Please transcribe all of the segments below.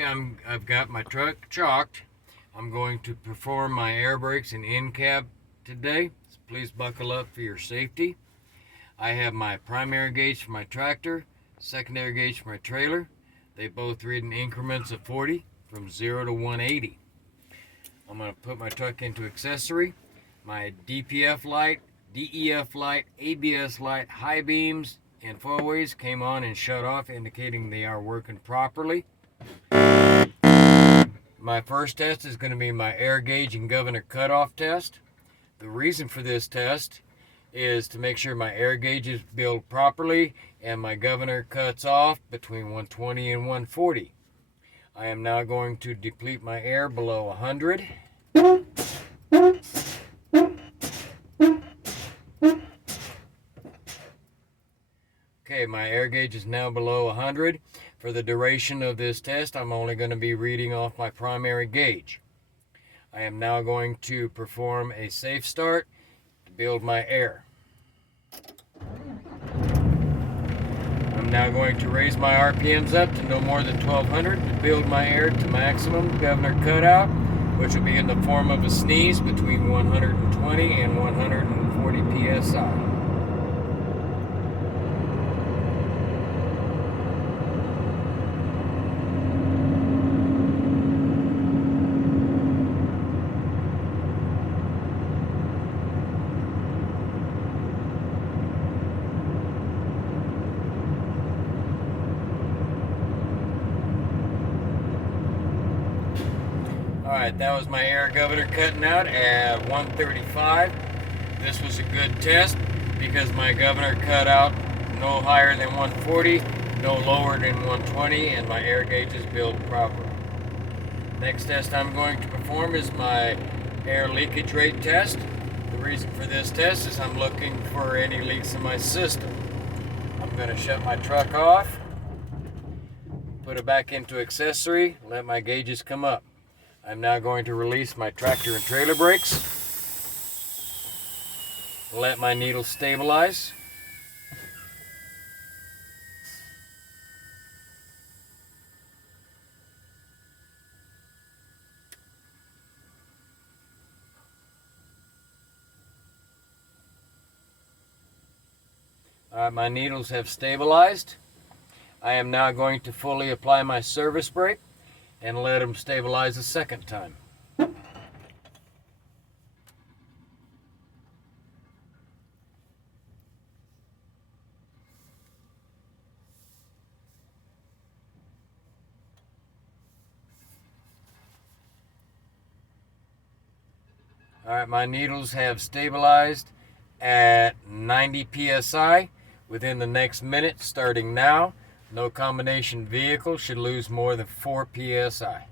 I've got my truck chalked. I'm going to perform my air brakes and in-cab today. So please buckle up for your safety. I have my primary gauge for my tractor, secondary gauge for my trailer. They both read in increments of 40 from 0 to 180. I'm going to put my truck into accessory. My DPF light, DEF light, ABS light, high beams, and four-ways came on and shut off, indicating they are working properly. My first test is going to be my air gauge and governor cutoff test. The reason for this test is to make sure my air gauges build properly and my governor cuts off between 120 and 140. I am now going to deplete my air below 100. Okay, my air gauge is now below 100. For the duration of this test, I'm only going to be reading off my primary gauge. I am now going to perform a safe start to build my air. I'm now going to raise my RPMs up to no more than 1200 to build my air to maximum governor cutout, which will be in the form of a sneeze between 120 and 140 psi. Alright, that was my air governor cutting out at 135. This was a good test because my governor cut out no higher than 140, no lower than 120, and my air gauges build properly. Next test I'm going to perform is my air leakage rate test. The reason for this test is I'm looking for any leaks in my system. I'm going to shut my truck off, put it back into accessory, let my gauges come up. I'm now going to release my tractor and trailer brakes. Let my needle stabilize. My needles have stabilized. I am now going to fully apply my service brake and let them stabilize a second time. Alright, my needles have stabilized at 90 psi. Within the next minute, starting now, no combination vehicle should lose more than 4 psi.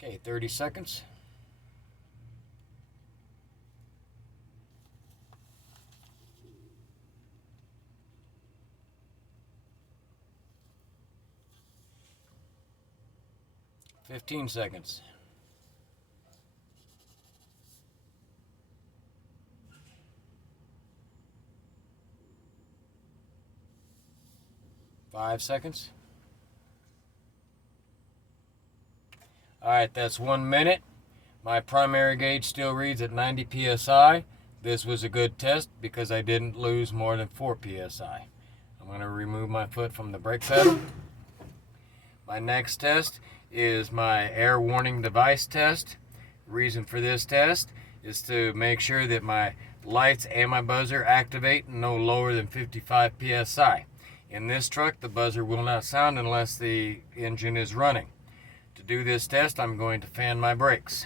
Okay, 30 seconds. $15 seconds. 5 seconds. Alright, that's 1 minute. My primary gauge still reads at 90 psi. This was a good test because I didn't lose more than 4 psi. I'm going to remove my foot from the brake pedal. My next test is my air warning device test. Reason for this test is to make sure that my lights and my buzzer activate no lower than 55 psi. In this truck, the buzzer will not sound unless the engine is running. To do this test, I'm going to fan my brakes.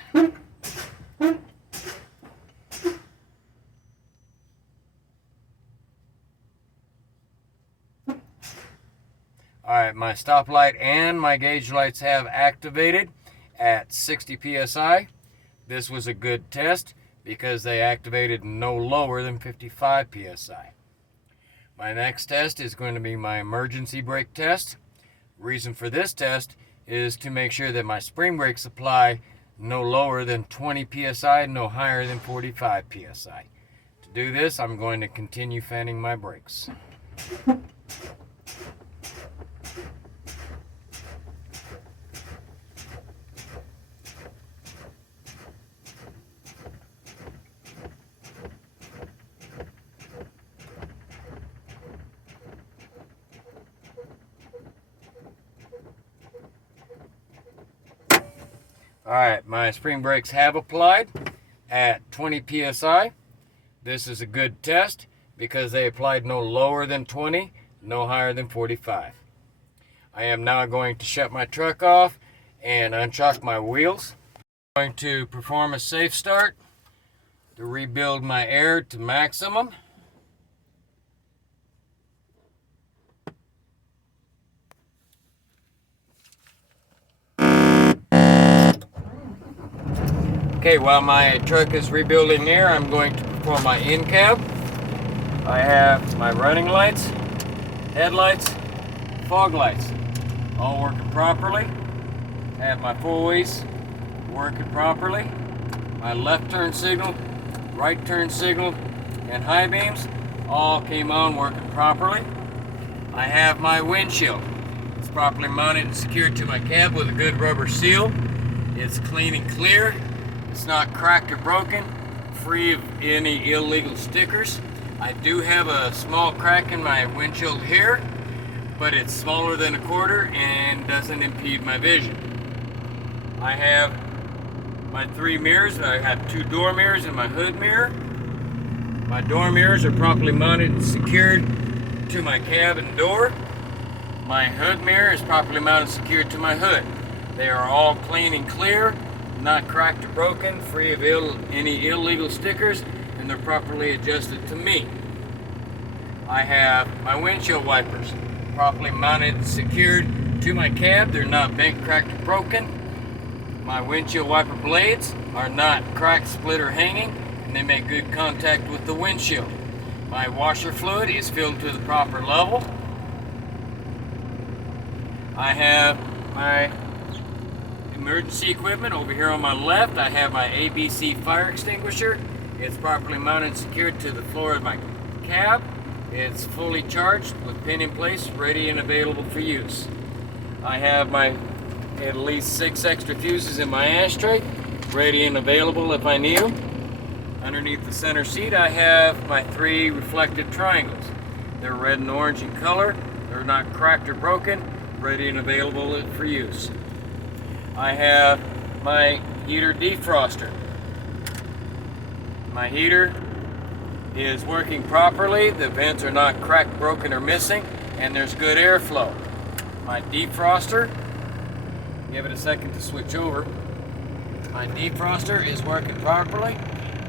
Alright, my stoplight and my gauge lights have activated at 60 psi. This was a good test because they activated no lower than 55 psi. My next test is going to be my emergency brake test. Reason for this test is to make sure that my spring brakes apply no lower than 20 psi, no higher than 45 psi. To do this, I'm going to continue fanning my brakes. Alright, my spring brakes have applied at 20 psi. This is a good test because they applied no lower than 20, no higher than 45. I am now going to shut my truck off and unshock my wheels. I'm going to perform a safe start to rebuild my air to maximum. Okay, while my truck is rebuilding air, I'm going to perform my in-cab. I have my running lights, headlights, fog lights, all working properly. I have my four-ways working properly. My left turn signal, right turn signal, and high beams all came on working properly. I have my windshield. It's properly mounted and secured to my cab with a good rubber seal. It's clean and clear. It's not cracked or broken, free of any illegal stickers. I do have a small crack in my windshield here, but it's smaller than a quarter and doesn't impede my vision. I have my three mirrors. I have two door mirrors and my hood mirror. My door mirrors are properly mounted and secured to my cabin door. My hood mirror is properly mounted and secured to my hood. They are all clean and clear, not cracked or broken, free of any illegal stickers, and they're properly adjusted to me. I have my windshield wipers properly mounted and secured to my cab. They're not bent, cracked, or broken. My windshield wiper blades are not cracked, split, or hanging, and they make good contact with the windshield. My washer fluid is filled to the proper level. I have my emergency equipment over here on my left. I have my ABC fire extinguisher. It's properly mounted and secured to the floor of my cab. It's fully charged with pin in place, ready and available for use. I have my at least 6 extra fuses in my ashtray, ready and available if I need them. Underneath the center seat, I have my 3 reflective triangles. They're red and orange in color. They're not cracked or broken, ready and available for use. I have my heater defroster. My heater is working properly. The vents are not cracked, broken, or missing, and there's good airflow. My defroster, give it a second to switch over. My defroster is working properly.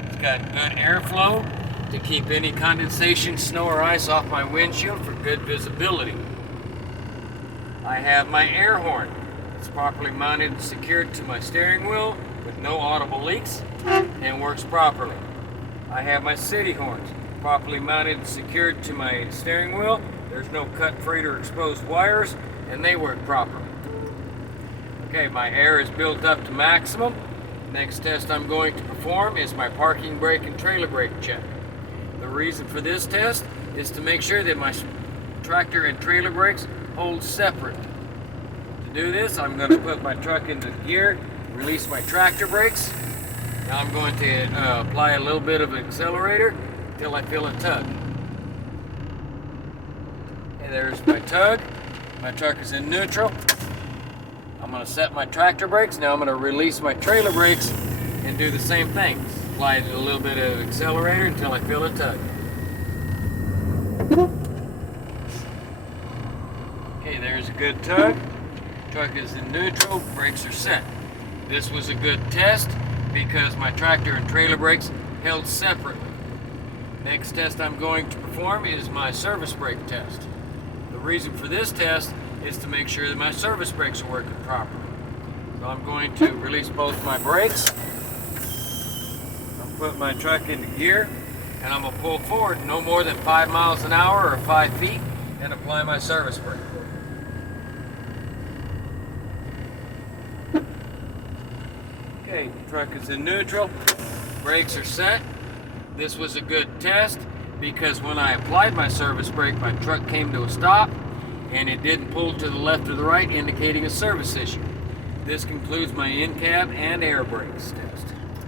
It's got good airflow to keep any condensation, snow, or ice off my windshield for good visibility. I have my air horn. It's properly mounted and secured to my steering wheel with no audible leaks and works properly. I have my city horns properly mounted and secured to my steering wheel. There's no cut, frayed, or exposed wires, and they work properly. Okay, my air is built up to maximum. Next test I'm going to perform is my parking brake and trailer brake check. The reason for this test is to make sure that my tractor and trailer brakes hold separate. To do this, I'm going to put my truck into gear, release my tractor brakes. Now I'm going to apply a little bit of accelerator until I feel a tug. Okay, there's my tug. My truck is in neutral. I'm going to set my tractor brakes. Now I'm going to release my trailer brakes and do the same thing. Apply a little bit of accelerator until I feel a tug. Okay, there's a good tug. Truck is in neutral, brakes are set. This was a good test because my tractor and trailer brakes held separately. Next test I'm going to perform is my service brake test. The reason for this test is to make sure that my service brakes are working properly. So I'm going to release both my brakes. put my truck into gear, and I'm going to pull forward no more than 5 miles an hour or 5 feet and apply my service brake. Okay, truck is in neutral, brakes are set. This was a good test because when I applied my service brake, my truck came to a stop and it didn't pull to the left or the right, indicating a service issue. This concludes my in-cab and air brakes test.